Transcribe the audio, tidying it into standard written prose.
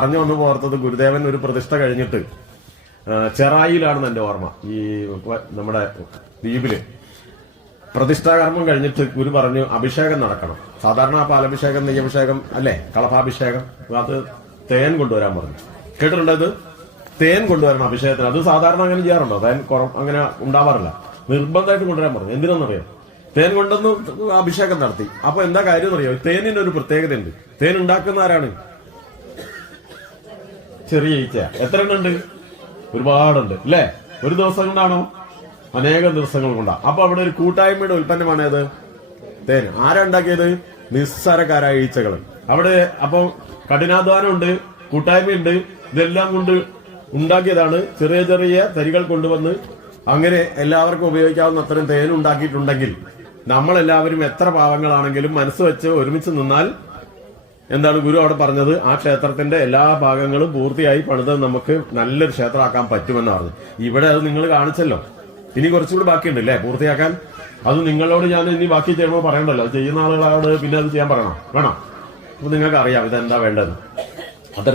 പറഞ്ഞു വന്നു പോർത്തത് ഗുരുദേവൻ ഒരു പ്രതിഷ്ഠ കഴിഞ്ഞിട്ട് ചെറായിലാണെന്ന് എന്റെ ഓർമ്മ. ഈ നമ്മുടെ ദ്വീപില് പ്രതിഷ്ഠാകർമ്മം കഴിഞ്ഞിട്ട് ഗുരു പറഞ്ഞു അഭിഷേകം നടക്കണം. സാധാരണ പാലഭിഷേകം, നെയ്യഭിഷേകം അല്ലെ, കളഭാഭിഷേകം. അത് തേൻ കൊണ്ടുവരാൻ പറഞ്ഞു. കേട്ടിട്ടുണ്ടോ? ഇത് തേൻ കൊണ്ടുവരണം അഭിഷേകത്തിന്. അത് സാധാരണ അങ്ങനെ ചെയ്യാറുണ്ടോ? തേൻ അങ്ങനെ ഉണ്ടാവാറില്ല. നിർബന്ധമായിട്ട് കൊണ്ടുവരാൻ പറഞ്ഞു. എന്തിനാണെന്നറിയോ? തേൻ കൊണ്ടൊന്ന് അഭിഷേകം നടത്തി. അപ്പൊ എന്താ കാര്യം എന്നറിയോ? തേനിന് ഒരു പ്രത്യേകതയുണ്ട്. തേൻ ഉണ്ടാക്കുന്ന ആരാണ്? ചെറിയ ഈച്ച. എത്ര എണ്ണുണ്ട്? ഒരുപാടുണ്ട് അല്ലെ? ഒരു ദിവസം കൊണ്ടാണോ? അനേകം ദിവസങ്ങൾ കൊണ്ടാണ്. അപ്പൊ അവിടെ ഒരു കൂട്ടായ്മയുടെ ഉൽപ്പന്നമാണ് ഏത്? തേൻ. ആരാ ഉണ്ടാക്കിയത്? നിസ്സാരക്കാരായ ഈച്ചകൾ. അവിടെ അപ്പൊ കഠിനാധ്വാനമുണ്ട്, കൂട്ടായ്മയുണ്ട്. ഇതെല്ലാം കൊണ്ട് ഉണ്ടാക്കിയതാണ്. ചെറിയ ചെറിയ തരികൾ കൊണ്ടുവന്ന് അങ്ങനെ എല്ലാവർക്കും ഉപയോഗിക്കാവുന്ന അത്രയും തേൻ ഉണ്ടാക്കിയിട്ടുണ്ടെങ്കിൽ നമ്മളെല്ലാവരും എത്ര പാവങ്ങളാണെങ്കിലും മനസ്സ് വെച്ച് ഒരുമിച്ച് നിന്നാൽ എന്താണ് ഗുരു അവിടെ പറഞ്ഞത്? ആ ക്ഷേത്രത്തിന്റെ എല്ലാ ഭാഗങ്ങളും പൂർത്തിയായി പണിത് നമുക്ക് നല്ലൊരു ക്ഷേത്രമാക്കാൻ പറ്റുമെന്ന് പറഞ്ഞു. ഇവിടെ അത് നിങ്ങൾ കാണിച്ചല്ലോ. ഇനി കുറച്ചുകൂടി ബാക്കിയുണ്ട് അല്ലേ പൂർത്തിയാക്കാൻ. അത് നിങ്ങളോട് ഞാൻ ഇനി ബാക്കി ചെയ്യുമ്പോൾ പറയണ്ടല്ലോ. അത് ചെയ്യുന്ന ആളുകളോട് പിന്നെ അത് ചെയ്യാൻ പറയണം, വേണം. അപ്പൊ നിങ്ങൾക്ക് അറിയാം ഇതെന്താ വേണ്ടത്. അത്തരത്തിൽ